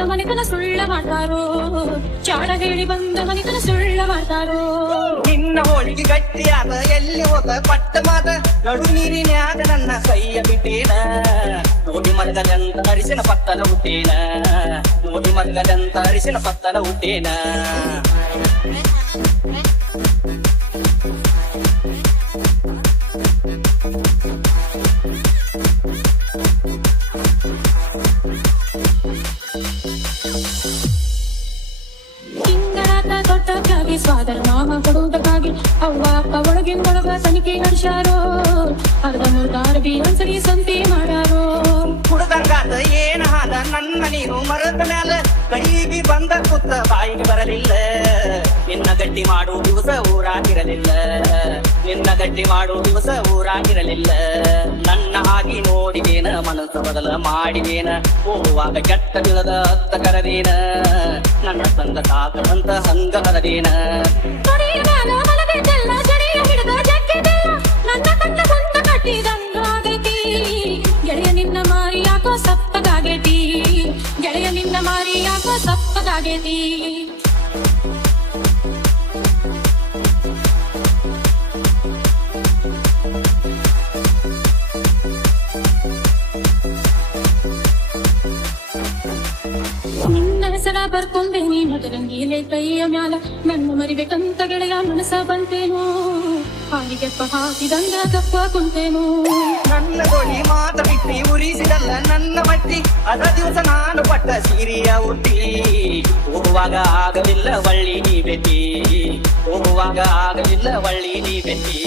ಬಂದ ಮನೆತನ ಸುಳ್ಳ ಮಾಡ್ತಾರೋ ಚಾಡ ಹೇಳಿ ಬಂದ ಮನೆತನ ಸುಳ್ಳ ಮಾಡ್ತಾರೋ ನಿನ್ನ ಹೋಳಿಗೆ ಗಟ್ಟಿಯಾದ ಎಲ್ಲಿ ಹೋದ ಪಟ್ಟ ಮಾತ ನಡು ನೀರಿನ್ಯಾಗ ನನ್ನ ಕೈಯ ಬಿಟ್ಟೇನ ನೋಡಿ ಮರಗದಂತ ಅರಿಸಿನ ಪತ್ತನ ಹುಟ್ಟೇನ ನೋಡಿ ಮರಗದಂತ ಅರಿಸಿನ ಪತ್ತನ ಹುಟ್ಟೇನ ದೊಡ್ಡಕ್ಕಾಗಿ ಸ್ವಾದರ ನಾಮ ಕೊಡುವುದಕ್ಕಾಗಿ ಅವ್ವ ಅಪ್ಪ ಒಳಗಿನೊಳಗ ತನಿಖೆ ನಡೆಸ್ಯಾರೋ ಅರ್ಧ ಮುರ್ದಾರ್ಬಿ ಒಂದ್ಸರಿ ಸಂತಿ ಮಾಡ್ಯಾರೋ ಹುಡುಗಂಗಾದ ಏನ ಹಾದ ನನ್ನ ನೀನು ಮರದ ಮ್ಯಾಲ ಕೈಗೆ ಬಂದ ಕುತ್ತ ಬಾಯಿಗೆ ಬರಲಿಲ್ಲ ನಿನ್ನ ಗಟ್ಟಿ ಮಾಡು ದಿವಸ ಊರಾಗಿರಲಿಲ್ಲ ನಿನ್ನ ಗಟ್ಟಿ ಮಾಡು ದಿವಸ ಊರಾಗಿರಲಿಲ್ಲ ನನ್ನ ಹಾಗೆ ನೋಡಿದೇನ ಮನಸ್ಸು ಬದಲ ಮಾಡಿದೇನ ಹೋಗುವಾಗ ಕೆಟ್ಟ ದಿನದ ಹತ್ತ ಕರದೇನ ನನ್ನ ಸಂಗ ಸಾಕಂತ ಹಂಗ ಹರದೇನ ನನ್ನ ಕಣ್ಣ ಕುಂತ ಕಟ್ಟಿದಂಗಾಗೈತಿ ಗೆಳೆಯ ನಿನ್ನ ಮಾರಿ ಯಾಕೋ ಸಪ್ಪಗಾಗೈತಿ ಗೆಳೆಯ ನಿನ್ನ ಮಾರಿ ಯಾಕೋ ಸಪ್ಪಗಾಗೈತಿ ನಿನ್ನ ಹೆಸರ ಬರ್ಕೊಂಡೇನಿ ಮದರಂಗೀಲೆ ಕೈಯ ಮ್ಯಾಲ ನನ್ನ ಮರಿಬೇಕಂತ ಗೆಳೆಯ ಮನಸ ಬಂತೇನೋ ಹಾಲಿಗೆಪ್ಪ ಹಾಕಿದಂಗ ತಪ್ಪ ಕುಂತೇನೋ ನನ್ನ ಗೋಳಿ ಮಾತ ಬಿಟ್ಟಿ ಉರಿಸಿದಲ್ಲ ನನ್ನ ಮಟ್ಟಿ ಅದ ದಿವಸ ನಾನು ಪಟ್ಟ ಸೀರಿಯ ಹುಟ್ಟಿ ಹೋಗುವಾಗ ಆಗಲಿಲ್ಲ ಒಳ್ಳಿ ನೀ ಬೆಟ್ಟಿ ಹೋಗುವಾಗ ಆಗಲಿಲ್ಲ ಒಳ್ಳಿ ನೀ ಬೆಟ್ಟಿ